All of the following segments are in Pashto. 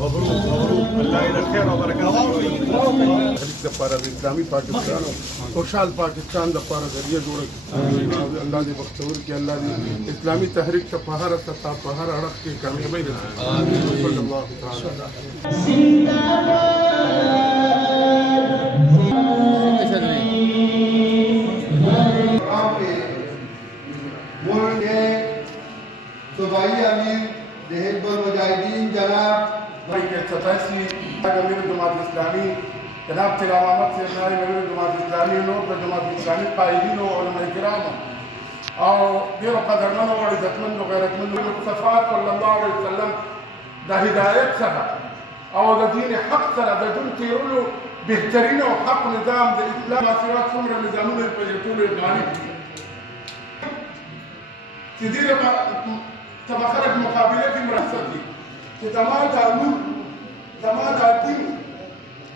مبروك مبروك بالله الى خير وبركاته د لپاره د اسلامي پاکستان خوشحال پاکستان د لپاره ذریعہ جوړ کړي الله دې بختور کړي الله دې اسلامي تحریک ته په هر سطح په هر اړخ کې کامیابی ورکړي صلی الله تعالی صوبائی امیر حزب المجاہدین جناب امیر جماعت اسلامی جناب طلال احمد سے نائب امیر جماعت اسلامی نور جماعت اسلامی قائدین و علماء کرام اور دیر قدرمن و عزتمند و غیرتمند مصطفی صلی اللہ علیہ وسلم دا ہدایت سره او د دین حق سره د دین تیرولو بهترین او حق نظام د اسلام سره څومره نظامونه په ټولو غالب دي چې دې تبخرج مقابله کې مرسته دي چې زما دا نور زما دا دین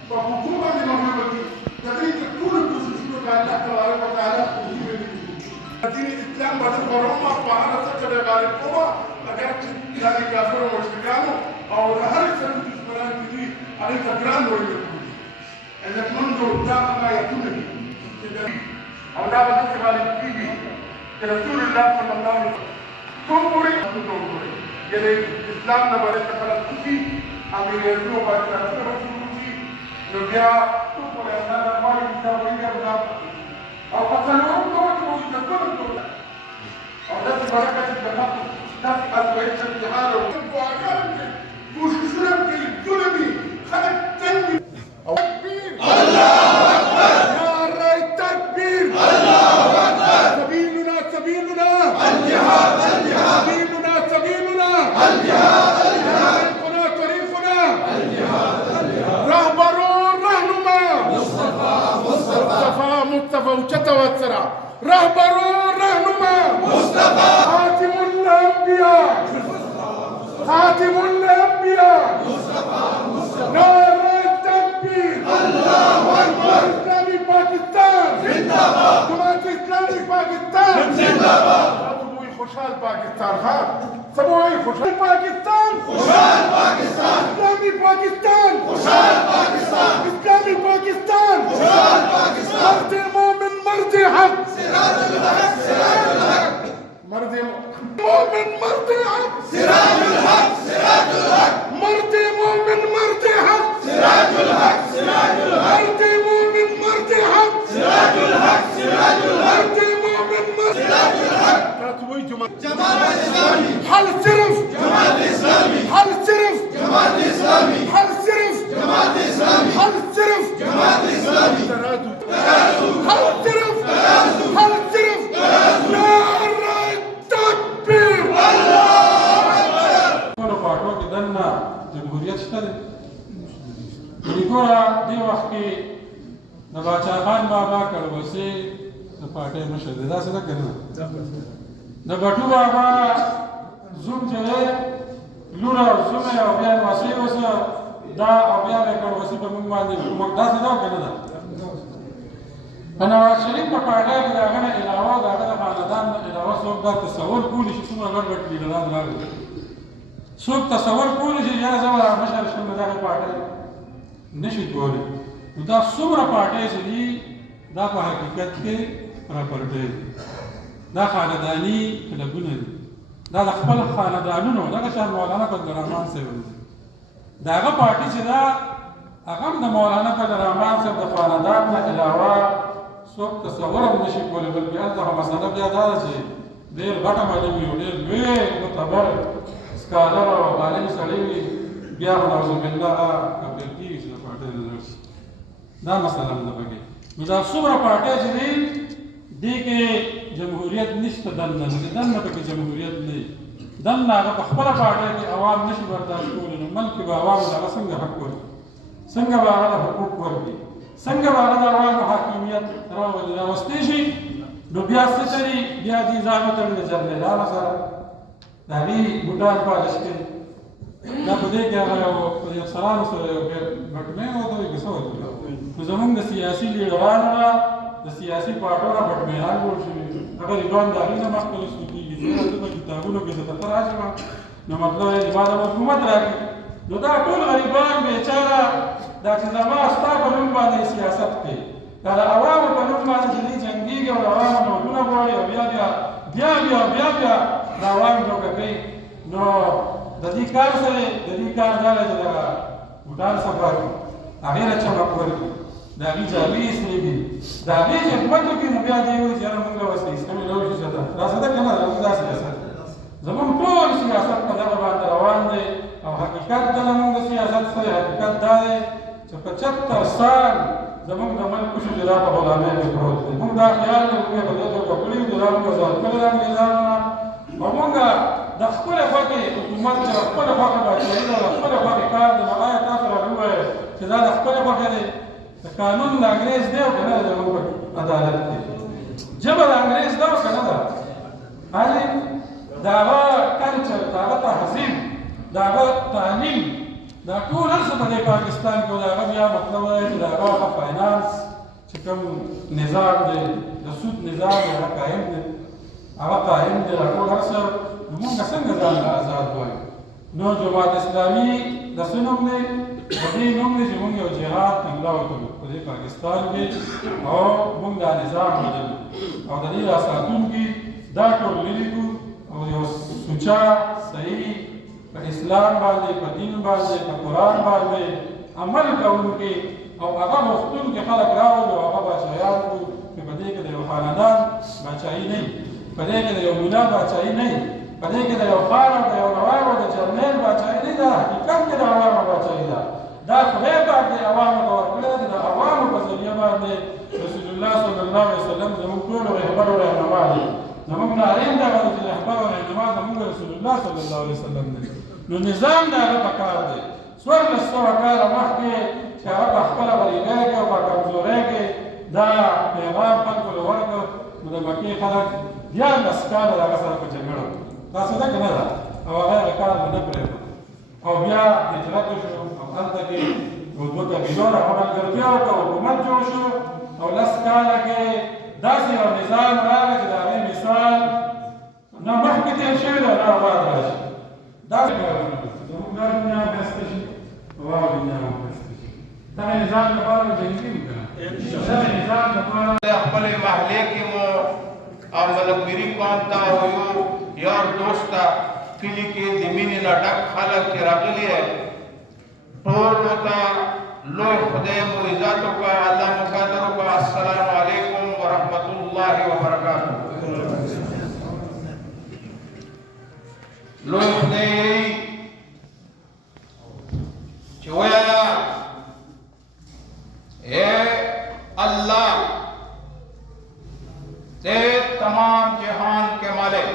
په حکومت باندې مغلوبه دي د دې ټول کوششونو ته الله تبارک وتعالى دین اسلام باندې قرآن په هغه څه کې غالب کوه اگر چې دا کافر او مشرکانو او هر څه دشمنان دي هغه ته ګران وایي انك منظر دا آیتونه دي او دا به څه غالب کیږي چې رسول الله صلی الله علیه وسلم څومره یعنی اسلام نه باندې خلک کوي انګریزو باندې راځي نو بیا څومره نه مالي کتاب ویل او په څلورم ډول کې د ټول او د برکت د حق د اصلي اتحاد او کوششونه کوي ټولني خلک تنګي او تکبیر الله اکبر نعره تکبیر الله اکبر سبيلنا سبيلنا الجهاد الجهاد سبيلنا سبيلنا الجهاد الجهاد طريقنا الجهاد الجهاد رهبر رهنما مصطفى وشتا واتسرع رهبر رهنما مصطفى خاتم الانبياء خاتم الانبياء مصطفى نعره التكبير الله اكبر اسلامي باكستان زنده‌باد جماعت اسلامی پاکستان زنده‌باد سبوی خوشحال پاکستان ها سبوی خوشحال پاکستان خوشحال پاکستان اسلامی پاکستان خوشحال پاکستان اسلامی پاکستان خوشحال پاکستان مرد مومن مرد حق سراج الحق سراج الحق مرد مومن مرد حق سراج الحق سراج الحق مرد مومن مرد حق سراج الحق سراج الحق مرد مومن مرد حق سراج الحق سراج الحق مرد مومن مرد سراج الحق جماعت اسلامی حل صرف جماعت اسلامی حل صرف جماعت اسلامی حل صرف جماعت اسلامی حل صرف جماعت اسلامی ترازو حل صرف ترازو حل صرف ترازو نعره تکبیر الله اکبر ټول پاټو کې دنه جمهوریت شته وګوره دی وخت کې د باچا خان بابا کړوسه د پاټې مشر دا څه کوي د بټو بابا زوم چې لور او زوم او بیا واسي وسه دا او بیا له کړوسه په موږ باندې موږ دا څه دا کنه انا شریف په پاټه کې دا غنه علاوه دا غنه خاندان علاوه څوک دا تصور کولی شي څومره ګډ ګډ لیدلان راغلي څوک تصور کولی شي یا زما مشر شنو دا پاټه نشي کولی دا څومره پاټه چې دي دا په حقیقت کې پراپرټي دا خاندانی کلبونه دي دا د خپل خاندانونو دغه شان مولانا قدرالرحمن صاحب دا هغه پارټي چې دا هغه د مولانا قدرالرحمن صاحب د خاندان نه علاوه څوک تصور هم نشي کولی بلکې هلته مسله بیا دا ده چې ډېر غټه معلوم وي ډېر لوی معتبر سکالر او عالم سړی وي بیا خو نعوذ بالله کفر کېږي چې د پارټۍ نه لاړ شي دا مسله هم ده پکې نو دا څومره پارټۍ چې دي دې کې جمهوریت نشته دننه دننه پکې جمهوریت نه وي دننه هغه په خپله پارټۍ کې عوام نشي برداشت کولی نو ملک به عوامو هغه څنګه حق ورکړي څنګه به هغه حقوق ورکړي څنګه به هغه د عوامو حاکمیت راوستی شي نو بیا څه چلي بیا دې ځان وتړي د جرنیلانو سره د هغې بوټان پالش کوي دا په دې کې هغه یو افسرانو سره یو بټمین وته وي که څه وته نو زمونږ د سیاسي لیډرانو نه د سیاسي پارټو نه بټمینان جوړ شوي هغه ریبان د هغې نه مخکې لوستل کېږي چې زه په کتابونو کې زه درته راشم نو مطلب یې زما د حکومت راکړي نو دا ټول غریبان بیچاره دا چې زما ستا په نوم باندې سیاست کوي دا د عوامو په نوم باندې چې دوی جنګېږي او د عوامو نوټونه غواړي او بیا د عوام جوګه کوي نو د دې کار سره د دې کار دا دی چې دغه بوټان صفا کړي هغې نه چمک ورکړي د هغې جامې یې سرې دي د هغې خدمت وکړي نو بیا دې وایي چې یاره موږ له وسه اسلامي ډول شو دا څه ده که نه زموږ دا سیاست زموږ ټول سیاست په دغه باندې روان دی او حقیقت د زموږ د سیاست سره حقیقت دا دی چې 75 سال زموږ د ملک شو چې دا په غلامۍ کې پروت دی موږ دا خیال دی موږ یې په دې توګه کړي وو چې دا موږ ازاد کړي د انګریزانو نه او موږ د خپلې خوښې حکومت چې د خپلې خوښې پاچاهي ده د خپلې خوښې کار دی نو آیا تاسو راته ووایئ چې دا د خپلې خوښې دی د قانون د انګریز دی او که نه دی زموږ عدالت دی ژبه د انګریز ده او که نه ده هلې د هغه کلچر د هغه تهذیب د هغه تعلیم دا ټول هر څه په دې پاکستان کې د هغه بیا مطلب دی چې د هغه فاینانس چې کوم نظام دی د سود نظام دی هغه قایم دی دا ټول هر څه موږ څنګه ځان له آزاد وایو نو جماعت اسلامي د څه نوم دی د دې نوم دی چې موږ یو جهاد تنګلا وکړو په دې پاکستان کې او موږ دا نظام بدلو او د دې دا ساتونکي دا ټول لرې کړو او یو سوچا صحیح په اسلام باندې په دین باندې په قرآن باندې عمل کوونکي او هغه غوښتونکي خلک راولو هغه بادشاهیان کړو چې په دې کې د یو خاندان بادشاهي نه وي په دې کې د یو مولا بادشاهي نه وي په دې کې د یو خان او د یو نواب او د جرنیل بادشاهي نه ده حقیقت کې د عوامو بادشاهي ده دا خدای پاک د عوامو ته ورکړی دی د عوامو په ذریعه باندې رسول الله صلی الله علیه وسلم زموږ ټولو رهبر او رهنما دی زموږ نارین دغه دی چې رهبر او رهنما زموږ رسول الله صلی الله علیه وسلم دی نو نظام د هغه په کار دی 1400 کاله مخکې چې هغه په خپله غریبۍ کې او په کمزورۍ کې دا پیغام خلکو له ورکړ نو د مکې خلک 14 کاله د هغه سره په جګړه وکړه دا څه ده که نه ده او هغه هغه کار نه پرېښود او بیا هجرت وشو او هلته کې یو دوه قبیلو هغه ملګرتیا وکړه حکومت جوړ شو او 10 کاله کې داسې یو نظام راغی چې د هغې مثال نه مخکې تېر شوي ده نه بعد راشي داسې کارونه زموږ دا دنیا هم بسته شي او هغه دنیا هم بسته شي دغه نظام لپاره جنګي وو که نه دغه نظام لپاره خپلې محلې کې مو او ملکګري قوم ته او یو یار دوست ته کلي کې د مینې نه ډک خلک چې راغلي ټولو ته لوی خدای مو عزت وکړه الله مو قدر وکړه السلام علیکم ورحمت الله وبرکاتہ لوی خدای چې وایه اے اللہ تے تمام جہان کے مالک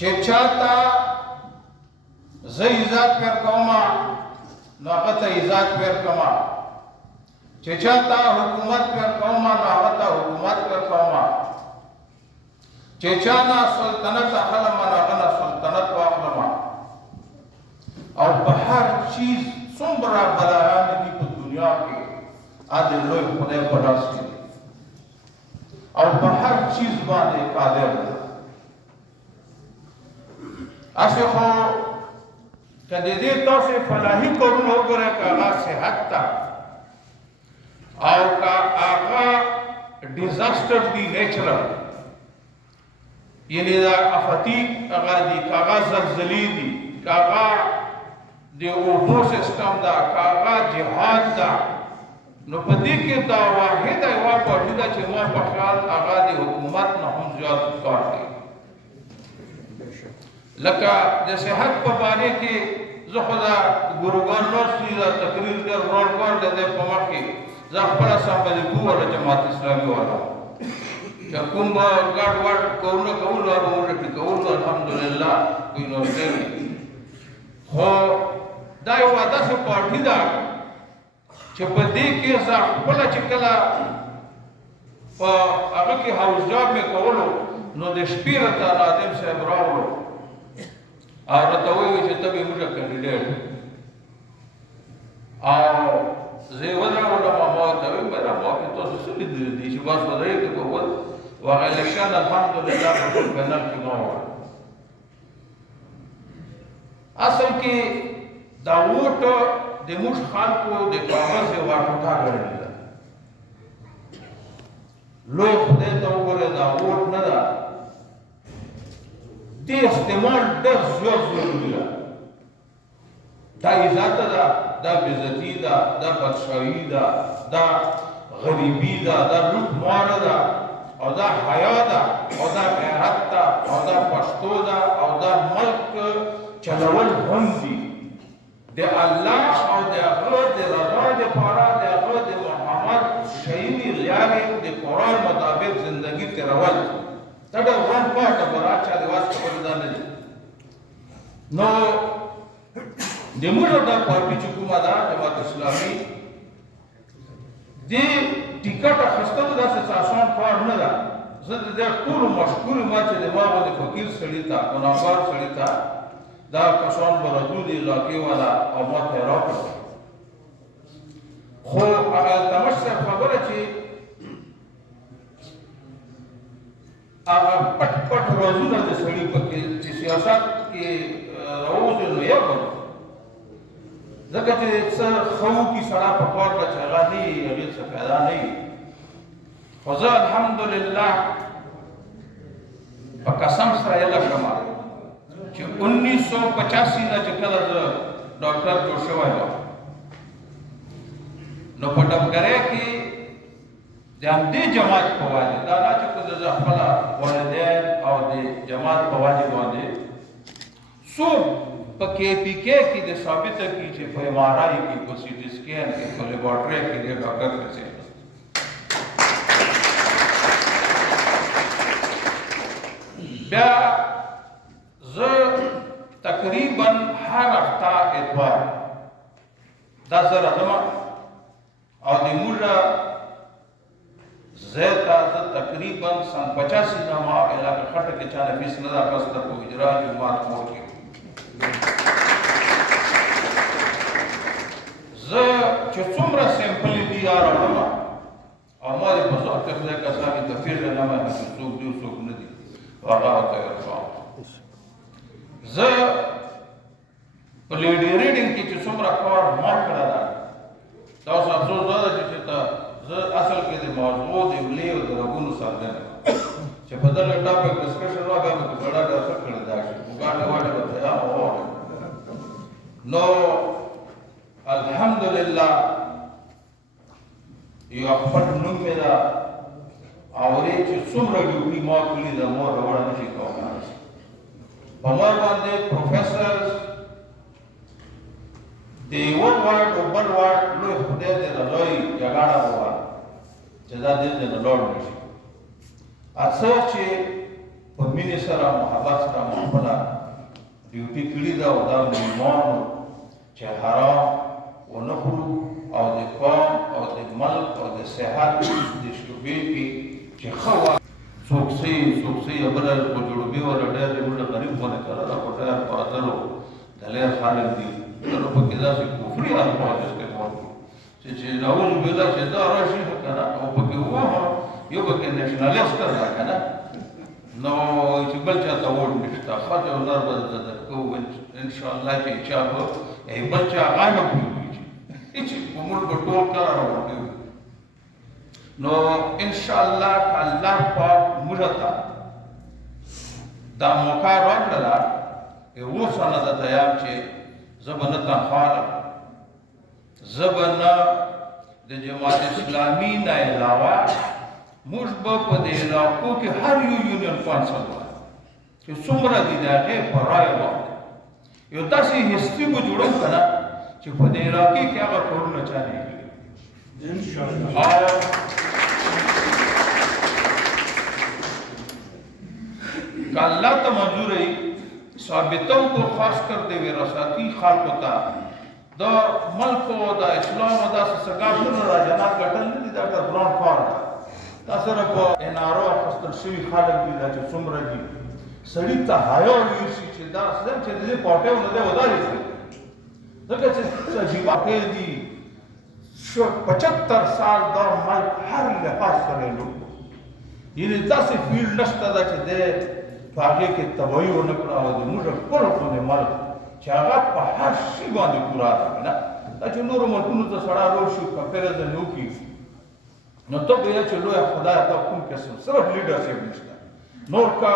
چاہتا زی عزت پر قوما ناغت عزت پر قوما چاہتا حکومت پر قوما ناغت حکومت پر قوما چاہنا سلطنت اخلما ناغنا سلطنت واخلما اور بہر چیز سمبرا بلایان دی کو دنیا کے آدھے لوگ خدای پڑاس کے اور بہر چیز باندے قادر ہے ایسے خو کدی دې تاسو فلاحي کورونه وګورئ که هغه صحت ته او که هغه ډیزاسټر دی نیچرل یعنی دا افتی هغه دي که هغه زلزلې دي که هغه د اوبو سیسټم ده که هغه جهاد ده نو په دې کې دا واحده یوه پارټي ده چې ما په خیال هغه د حکومت نه هم زیات کار دی لکه د صحت په باره کې زه خو دا ګروګان نورسټي دا تقریر ډېر وړاند کار دی دی په مخ کې زه خپله سمبلیګو والا جماعت اسلامي والا چې کوم به ګډ وډ کارونه کول هغه موږ ټیکول الحمدلله په یونیورسټۍ کې خو دا یوه داسې پارټي ده چې په دې کې زه خپله چې کله په هغه کې هاوس جاب مې کولو نو د شپې راته ناظم صاحب راوړو او راته وایي چې ته به موږ کاندیډیټ او زه یې ودرولم او ما ورته ویل بیا ما کې تاسو څه لیدلي دي چې بس ودرېږي به وهغه الیکشن الحمدلله په ټول پینل کې ما وویل اصل کې دا ووټ د موږ خلکو د کاغذ یوه ټوټه ګڼلې ده لوی خدای ته وګورئ دا ووټ نه ده دې استعمال ډېر زیات ضروري ده دا عزت ده دا بېزتي ده دا بدشاهي ده دا غریبي ده دا لوټ ماره ده او دا حیا ده او دا غیرت ده او دا پښتو ده او دا ملک چلول هم دي د الله او د هغه د رضا دپاره د هغه د محمد شهیدي لارې د قرآن مطابق زندګي تېرول دا ډېر غوره کار ده بل هر چا د واس کولو دا نه دي نو د موږ دا پارټي چې کومه ده جماعت اسلامي دې ټیکټ اخیستل داسې اسان کار نه ده زه د دې ټولو مشکور یم چې د ما غوندې فقیر سړي ته ګناهګار سړي ته دا کسان به راځو د علاقې والا او ما ته یې راکړل خو هغه التمش صاحب خبره چې هغه پټ پټ رازونه د سړي پکې چې سیاست کې راوځي نو یې کړو ځکه چې څه ښه وکړي سړی په کار ده چې هغه نه وي هغې څه پیدا نه وي خو زه الحمدلله په قسم سره یله شمه چې 1985 نه چې کله زه ډاکټر جوړ شوی وم نو په ډبګرۍ کې د همدې جماعت په وجې دا نه چې که زه خپله والدین او د جماعت په وجې باندې څوک په کې پي کې کې د ثابته کړي چې په ایم آر آی کې په سی ټي سکین کې په لیبارټرۍ کې د ډاکټر پسې بیا زه تقریبا هر هفته اتوار دا زه راځم او د موږ ځای ته زه تقریبا سن 85 نه ما علاقه خټه کې چا نه فیس نه ده اخیسته په اجرا جومات مور کې زه چې څومره سیمپلې دي راوړم او ما دې په ځواب کې خدای کسان کې تفریح نه ما چې څوک دي څوک نه دي هغه ورته ورکوم زه په لیډي ریډینګ کې چې څومره کار ما کړی ده دا اوس افسوس دا ده چې زه اصل کې د موضوع د ولې او د رګونو ساتنه چې په دغه ټاپک ډسکشن را بیا مې په ګډه د اثر کړی دا چې وګاڼه واړه به یا نو الحمدلله یو خپل نوم مې ده اورې چې څومره ډیوټي ما کړې ده مور راوړه نشي کولی په مور باندې پروفیسرز د یو وارډ او بل وارډ لوی خدای دې نه لوی جګړه ووه چې دا دې نه لوړ نشي اڅه چې په مینې سره محبت سره مو خپله ډیوټي کړې ده او دا مېلمانو چې حرام ونه خورو او د قوم او د ملک او د صحت د شعبې کې چې ښه وه څوک څه یې بله په جوړبې والا ډېر زموږ غریب ونه کړه دا خو ډېر پادر او دلیر خلک دي نو پکې داسې کفري الفاظ استعمال کړي چې نعوذ بالله چې دا راشي نو که نه او پکې ووهه یو پکې نیشنالیست ده که نه نو چې بل چا ته ووټ نشته ښه جوزار به درته درکوو انشاءالله چې چا به بل چا هغه نه پوهېږي چې په موږ به ټول کار راوړي نو انشاءالله که الله پاک موږ ته دا موقع راکړله اوس نه درته یم چې زه به نه تنخوا لرم زه به نه د جماعت اسلامي نه علاوه موږ به په دې علاقو کې هر یو یونین کونسل وایو چې څومره دي د هغې په رایه باندې یو داسې هستري به جوړو که نه چې په دې علاقې کې هغه کورونه چا نه کړي که الله ته منظور وي ثابتو کو خاص کر د وراثتي خلکو ته د ملک او د اسلام او داسې ثقافتونو راجنات ګټل نه دي دا ډېر ګران کار ده دا سره په انارو اخیستل شوي خلک دي دا چې څومره دي سړی ته حیا ویشي چې دا څنګه چې دې پټه ونه ده وداري ځکه چې عجیباته دي 75 سال دا ملک هر لحاظ سره لوړ یعنی داسې فیلډ نشته دا چې د هغې کې تباهي ونه کړه او د موږ ټول باندې ملک چې هغه په هر شي باندې پوره ده نه دا چې نورو ملکونو ته سړی روډ شي کمپیریزن وکړي نو ته به یې چې لویه خدای ته کوم قسم صرف لیډرشپ نشته نور که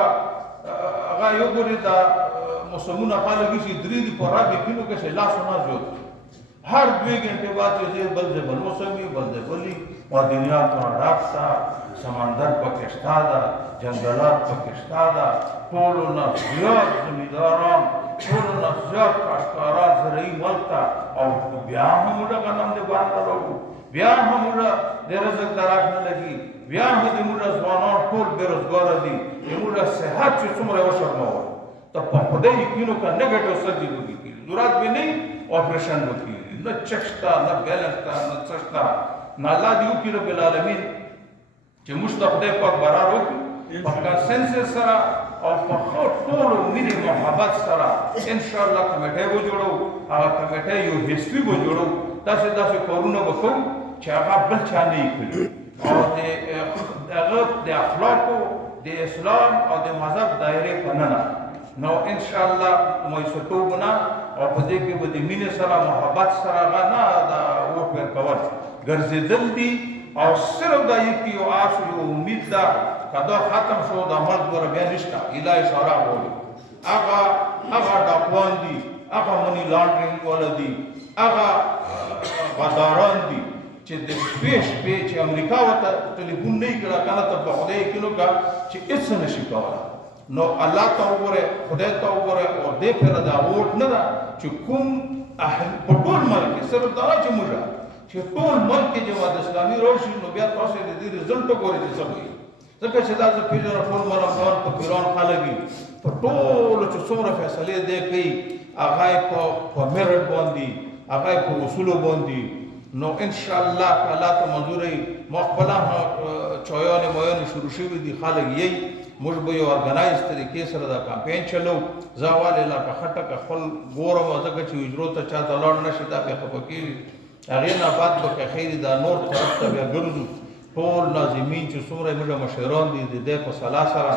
هغه یو ګورې دا موسمونه خلک چې درې دي په رابع کینو کې چې لاس نه جوړ هر 2 घंटे बाद जो बल से बल मौसमी बल से बली और दुनिया तो रास्ता समंदर पाकिस्तान जंगलात पाकिस्तान टोलो ना जियाद जमींदारान टोलो ना जियाद काश्तकारान ज़राई मलता और ब्याह मुड़ा का नाम दे बात करो ब्याह मुड़ा देरज़क दराज न लगी ब्याह दे मुड़ा ज़वानान टोल बेरोज़गार दी ये मुड़ा सेहत से सुमरे वशर्मा हो तो पकड़े यकीनों का नेगेटिव सर्दी होगी ज़रूरत भी नहीं ऑपरेशन होती न चेकता न बैलेंसता न चेकता न अल्लाह दियो की रब्बिल आलमीन چې مستقده پاک برار وکړي په کنسنسس سره او په ټولو مینې محبت سره ان شاء الله کمیټه به جوړو هغه کمیټه یو هیستوري به جوړو داسې کارونه به کوو چې هغه بل چا نه یې کړي او هغه د اخلاقو د اسلام او د مذهب دایرې په نه نو ان شاء الله مایسوتوبونه او په دې کې به د مینې سره محبت سره هغه نه دا ووټ ورکول ګرځېدل دي او صرف دا یو آس یو امید ده کدا ختم شو دا مرګ ور بیا نشته الهي سارا وایي هغه ډاکوان دي هغه منی لانډرینګ ولدي هغه غداران دي چې د شپې چې امریکا وته ټلیفون نه کړه کنه ته په خدای کینو کا چې هیڅ نشي کولای نو الله ته وګوره خدای ته وګوره او دې پر دا ووټ نه ده چې کوم په ټول ملک صرف دا چې موږ چې ټول ملک کې جماعت اسلامي روشي نو بیا تاسو د دې رزلټ وګورئ چې څه وایي ځکه چې دا د پیژنه ټول مرامدان په پیران خلګي په ټول چې څومره فیصله دی کوي هغه په میرټ باندې هغه په اصول باندې نو ان شاء الله الله ته منظوري مقبله چایان مایان شروع شوی دي خلک یې موږ به یو ارګنایز طریقې سره دا کمپاین چلو زاوال علاقه خټه خپل ګورم ځکه چې اجرو ته چا ته لاړ نشي دا به خپکی هغه نه بعد به خیر دا نور طرف ته بیا ګرځو ټول لازمین چې څومره موږ مشران دي د دې په صلاح سره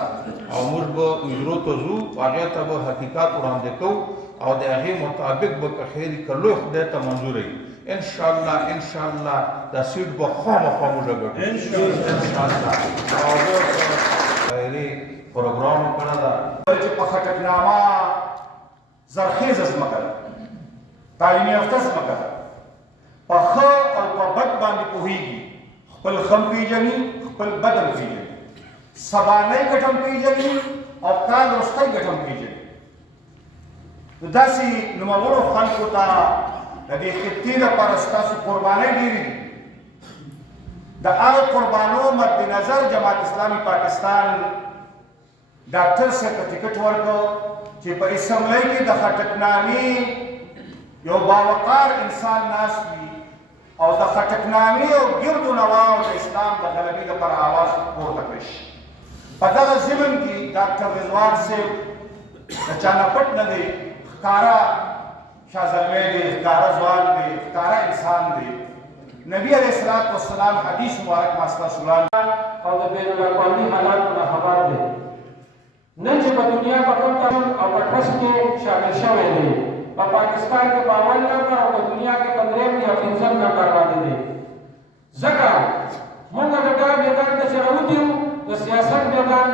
او موږ به اجرو ته ځو هغه ته به حقیقت وړاندې کوو او د هغه مطابق به خیر کلو خدای ته منظوري ان شاء الله دا سیټ به خامخا موږ ګټو ان شاء الله او خیري پروګرام کړه دا چې په خټکنامه زرخیز ځمکه تعلیمي یافته ځمکه په ښه او په بد باندې پوهېږي خپل خم پېژني خپل بدن پېژني سبانۍ ګټه هم پېژني او کال وروستی ګټه هم پېژني نو داسې نوموړو خلکو ته د دې خطې لپاره ستاسو قربانۍ ډېرې دي د هغه قربانو مد نظر جماعت اسلامي پاکستان ډاکټر صاحب ته ټکټ ورکړ چې په اسمبلی کې د خټکنامي یو باوقار انسان ناست وي او د خټکنامي او ګردو نواو د اسلام د غلبې لپاره آواز پورته کړی شي په دغه ضمن کې ډاکټر رضوان صاحب د چا نه پټ نه دی ښکاره شاه زلمی دی ښکاره ځوان دی ښکاره انسان دی نبی علیہ الصلوۃ والسلام حدیث مبارک ما ستاسو وړاندې او د بین الاقوامي حالاتو نه خبر دی نن چې په دنیا په کوم تعلیم او په ټرست کې شامل شوی دی په پاکستان کې په اول نمبر او په دنیا کې په درېیم یا پنځم نمبر باندې دی ځکه موږ د دا میدان ته چې راوتي یو د سیاست میدان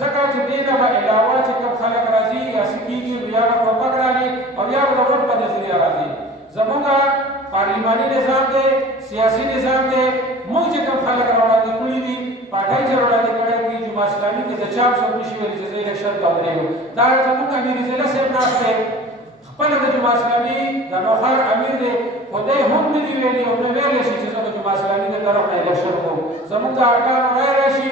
ځکه چې دې نه به علاوه چې کوم خلک راځي یا څه کېږي یا به ټوپک رالي او یا به د ووټ په نظریه راځي زموږ پارلیماني نظام دی سیاسي نظام دی موږ چې کوم خلک راوړاندې کړي دي پارټۍ چې راوړاندې کړی دي جماعت اسلامي کې د چا څوک نشي ویلی چې زه الیکشن ته ودرېږم دا زموږ امیر ضلع صاحب ناست دی خپله د جماعت اسلامي د نوښار امیر دی خو دی هم نه دي ویلي او نه ویلی شي چې زه د جماعت اسلامي د طرف نه الیکشن کوم زموږ د اکانو رای راشي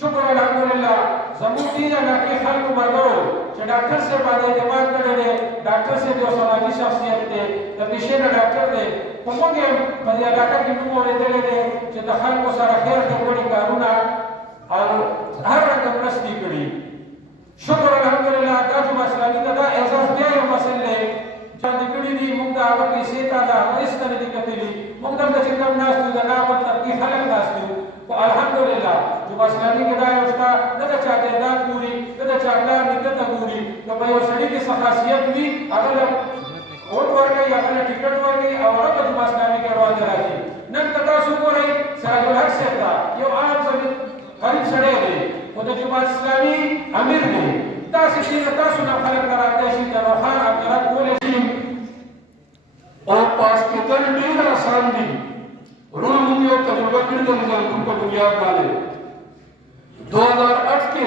شکر الحمدلله زموږ دې علاقې خلکو ملګرو چې ډاکټر صاحب باندې اعتماد کړی دی ډاکټر صاحب یو سماجي شخصیت دی د پیشې نه ډاکټر دی خو موږ یې په دې علاقه کې نوم اورېدلی دی چې د خلکو سره خیر ښېګڼې کارونه او هر رقم مرستې کړي شکر الحمدلله دا جمعه اسلامي ته دا اعزاز بیا یو مسل دی چاندې کړي دي موږ د هغه پیسې ته دا هیڅ ته نه دي کتلي موږ دلته چې کوم ناست یو د کابل طبقې خلک ناست یو خو الحمدلله جمعه اسلامي کې دا یو شته نه د چا تعداد ګوري نه د چا پلار نیکه ته ګوري که په یو سړي کې څه خاصیت وي هغه له ووټ ورکوي هغه له ټکټ ورکوي او هغه په جمعه اسلامي کې روانه راځي نن که تاسو وګورئ سراج الحق صاحب ته یو عام غریب سړی دی خو د جماعت اسلامي امیر دی داسې شي د تاسو نه خلک نه راتلی شي د روښان عبدالحق کولی شي او پاس کېدل ډېر اسان دي وروڼه موږ یو تجربه کړې ده مزلګون په بنیاد باندې 2008 کې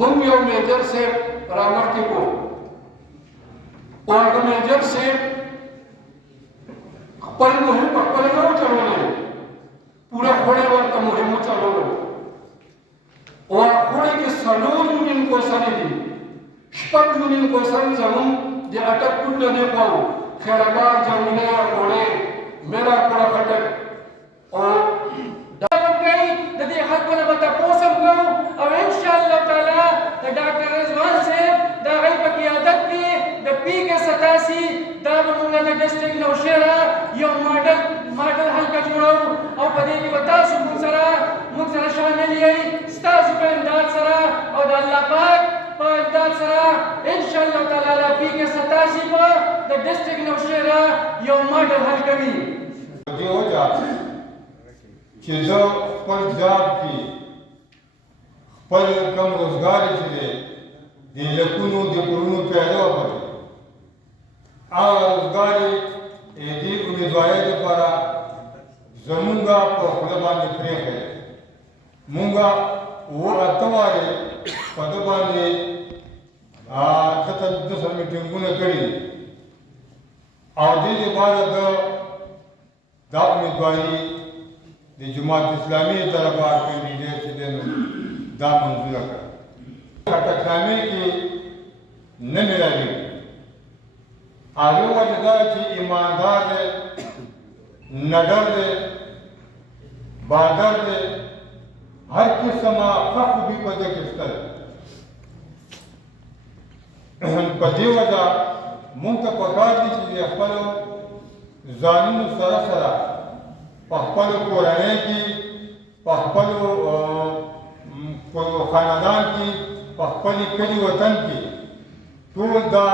موږ یو میجر صاحب رامخکې کړو او هغه میجر صاحب خپل مهم په خپله نه و چلولی پوره خوړې ورته مهم وچلولو او هغه خوړې کې 4 یونین کوسرې دي 6 یونین کوسرې زموږ د اټک پل نه خوا و خیرآباد جنګلې خوړې میرا کوړه خټک او دا ورکوي د دې خلکو نه به تپوس هم کوو او انشاءالله تعالی د ډاکټر رضوان صاحب د هغوی په قیادت کې د PK 87 دا به موږ د ډسټرکټ نوشهره یو ماډل حلقه جوړو او په دې کې به تاسو موږ سره شامل یئ ستاسو په امداد سره او د الله پاک په امداد سره انشاءالله تعالی د PK 87 به د ډسټرکټ نوشهره یو ماډل حل کوي دې وجه چې زه خپل ذات کې خپل کم روزګار چې دی د لکونو د کورونو پیدا وکړي هغه روزګار یې دې امیدوارۍ لپاره زمونږ په خوله باندې پرېښی مونږ اووه اته وارې په ده باندې ده سره میټینګونه کړي دي او دې لپاره دا امیدواري د جماعت اسلامي طرفه کینډیډیټ چې دی نو دا منظوره کړه خټکنامې کې نه میلاوي هغې وجه دا چې ایماندار دی نډر دی بادر دی هر قسمه ښه خوبي په دې کې شته په دې وجه مونږ ته پکار دي چې د خپلو ځانونو سره سره په خپلو کورنۍ کې په خپلو خاندان کې په خپل کلي وطن کې ټول دا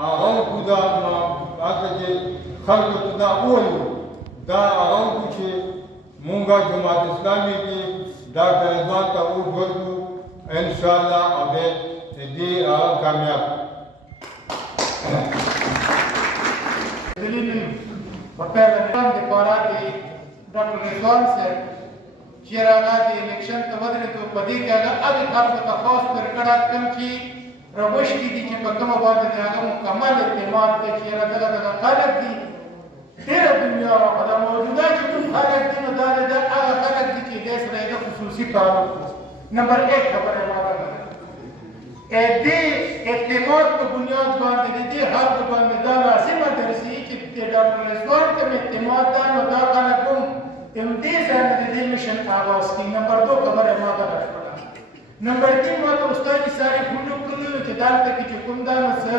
هغه وکړو دا هلته چې خلکو ته دا ووایو دا هغه وکړو چې مونږ جماعت اسلامي کې ډاکټر رضوان ته ووټ ورکړو انشاءالله او دې هغه کامیاب دلیل بپیر نظام د پاره د ډاکټر رضوان صاحب چې هغه د الیکشن ته ودرېدو په دې کې هغه خلکو ته خاص ورکړه کوم چې روشتي دي چې په کومه باندې د هغه مکمل اعتماد دی چې هغه دغه خلک دي ډېره دنیا راغله موجوده چې کوم خلک دي نو دا د هغه خلک دي چې دې سره د خصوصي تعلق نمبر 1 خبره ماده دې اعتماد په بنیاد باندې دې خلکو باندې دا لازمه درسي چې د ډاکټر رضوان کوم اعتماد دا نو دا خلک هم دې ځای د دې مشن آغاز کړي نمبر 2 خبره ماده راځي نمبر 3 ماته استاد ساري فوټو کړو چې دلته کې چې کوم دا څه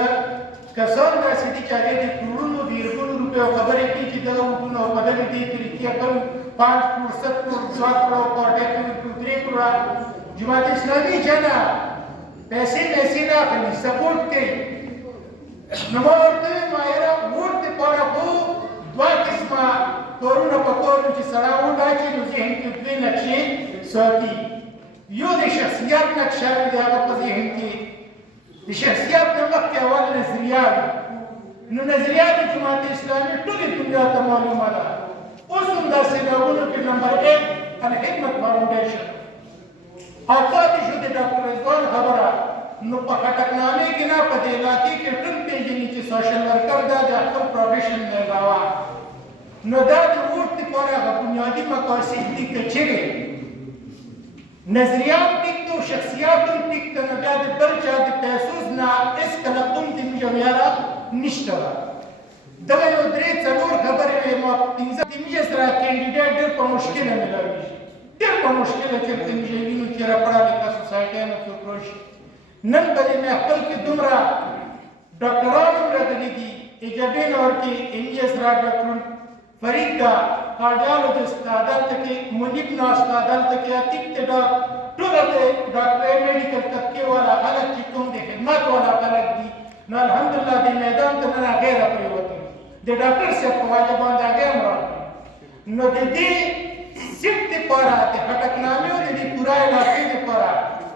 کسان داسې دي چې هغه د کروڑونو ډیرګونو روپیو خبرې کوي چې دغه وګونو په دې طریقې خپل 5 کروڑ 7 کروڑ 7 کروڑ 8 کروڑ 3 کروڑ جماعت اسلامي جنا پیسې نه اخلي سپورټ کوي نو ورته مایرا ووټ لپاره خو دوه قسمه کورونه په کورونو چې سره وډاچي نو ذهن کې دوی نقشې ساتي یو د شخصیت نقشه دی هغه په ذهن کې د شخصیت نه مخکې اول نظریه نو نظریه د جماعت اسلامي ټولې دنیا ته معلومه ده اوس هم داسې ډولونو کې نمبر 1 الحکمت فاونډیشن او پاتې شو د ډاکټر رضوان خبره نو په خټکنامې کې نه په دې علاقې کې ټول پېژني چې سوشل ورکر دا د خپل پروفیشن نه علاوه نو دا د ووټ لپاره هغه بنیادي مقاصد دي که چیرې نظریات ټیک ته شخصیات هم ټیک ته نو بیا د بل چا د پیسو نه هېڅکله کوم د میاره نشته وه دغه یو 3-4 خبرې وې ما 15 د میې سره کینډیډیټ ډېر په مشکله میلاویږي ډېر په مشکله چېرته موږ وینو چې راپړه لیکه سوسایټیانو څوک راشي نن به دې محفل کې دومره ډاکټران هم راغلي دي ایجابي نور کې ایم جی ایس را ډاکټر فرید دا کارډیالوجسټ دا دلته کې منیب ناست دا دلته کې عتیق ته ټوله د ډاکټرۍ میډیکل طبقې والا خلک چې کوم د خدمت والا خلک دي نو الحمدلله دې میدان ته نن هغې راپرېوتلي د ډاکټر صاحب په وجه باندې هغې هم راغلي نو د دې سیټ دپاره د خټکنامې او د دې پوره علاقې دپاره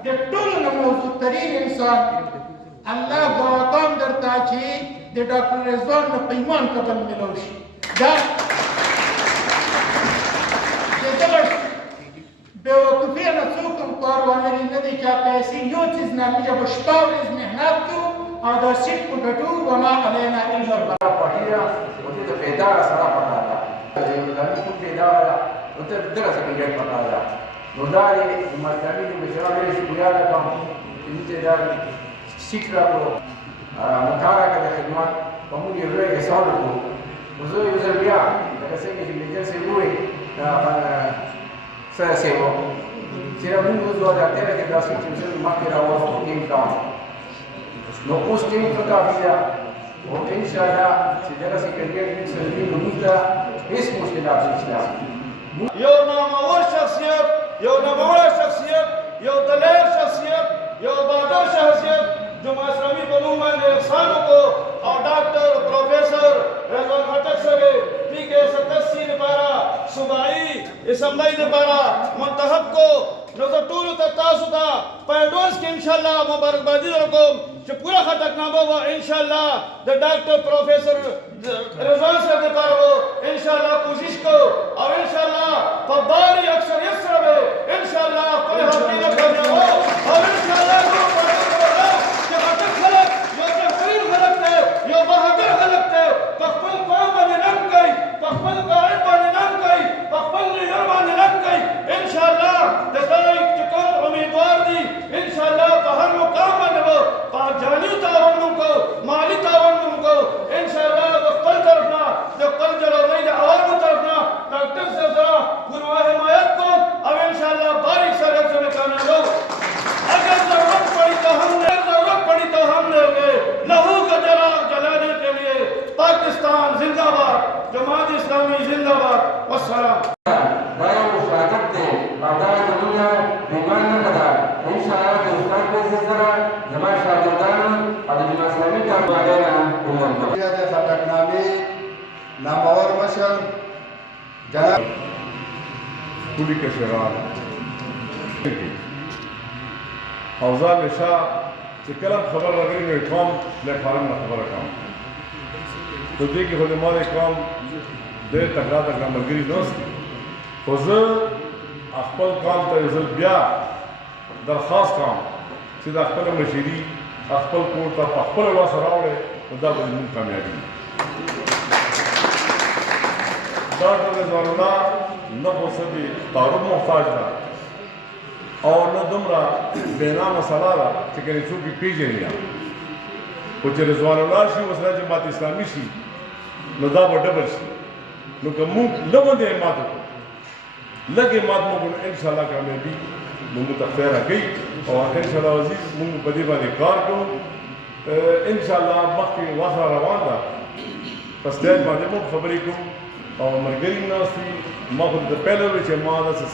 د ټولو نه موضوع ترین انسان الله ګواکام درته چې د ډاکټر رضوان نه په ایمان قبل ملو شي دا د دغه بېوقوفۍ نه څوک هم کار ونه لري نه دی چا پیسې یو څیز نه موږ به شپه ورځ محنت کوو او دا سیټ په ګټو وما علینا الا البلاغ پټیا اوته ته پیدا سره پکا دا د کو پیدا ولا اوته دغه سکندر پکا دا نو دا یې مطلبي د مشاورې شکریہ ده کوم چې دا سیټ راو متارکه د خدمت په موږ یې لوی حساب وکړو وزو یو ځل بیا لکه څنګه چې میجر سي وې دا سره سیو چې موږ وزو دا تر کې دا سیټ چې مخکې راوځو ټیم کار نو اوس ټیم څه کافي ده او ان شاء الله چې دا سکندر کې سلبي موږ ته هیڅ مشکلات نشته یو نامور شخصیت یو نامور شخصیت یو دلیر شخصیت یو بہادر شخصیت جماعت اسلامی کو نوم باندې احسانوں کو اور ڈاکٹر پروفیسر رضوان خټک سره پی کے 87 لپاره صوبائی اسمبلی لپاره منتخب کو نظر ټول ته تاسو ته په ایڈوانس کې ان شاء الله مبارکبادي درکوم چې پورا خټکنامه و ان شاء الله د ډاکټر پروفیسر رضوان صاحب لپاره و ان شاء الله کوشش کو او ان شاء الله په باری اکثریت سره ان شاء الله خپل حقیقت کامیابو او ان شاء الله یو بہادر خلق ته خپل قوم باندې نام کوي خپل قائد باندې نام کوي خپل لیډر باندې نام کوي ان شاء الله د دای چې کوم امیدوار دي ان شاء الله په هر مقام باندې وو په جاني تعاون کو مالی تعاون کو ان شاء الله د خپل طرفنا د خپل جلوی د عوامو طرفنا ډاکټر صاحب سره پوره حمایت کو او ان شاء الله باریک سره څه کامیابو اگر ضرورت پڑی تو ہم لیں گے لہو کا چراغ جلانے کے لیے پاکستان زندہ باد جماعت اسلامی زندہ باد والسلام دایو شاګرد دی دا ټولنه ایمان نه کړه ان شاء الله د استاد په سره زما شاګردان او د جماعت اسلامي کارګران کوم بیا د خټکنامې نامور مشر جناب کلی کشران اوزار نشا چې کله خبر راغلی نو قوم پلیټ فارم نه خبره کوم تو دې کې خو مال قوم د تکرار ملګري دوست خو زه خپل قوم ته زه بیا درخواست کوم چې د خپل مشري خپل کور ته په خپل لاس راوړي نو دا به زموږ کامیابي دا د رضوان الله نه خو څه دي تعارف محتاج ده او نه دومره بینا مسله ده چې کله څوک یې پېژني خو چې رضوان الله شي وسله جماعت اسلامي شي نو دا به ډبل شي نو که موږ لږ غوندې مات وکړو لږ یې مات وکړو ان شاء الله کامیابي موږ ته خیر راکوي او ان شاء الله عزیز موږ په دې باندې کار کوو ان شاء الله مخکې وخت را روان ده په سټیج باندې موږ خبرې کوو او ملګري ناست وي ما خو د پیل ویل چې ما داسې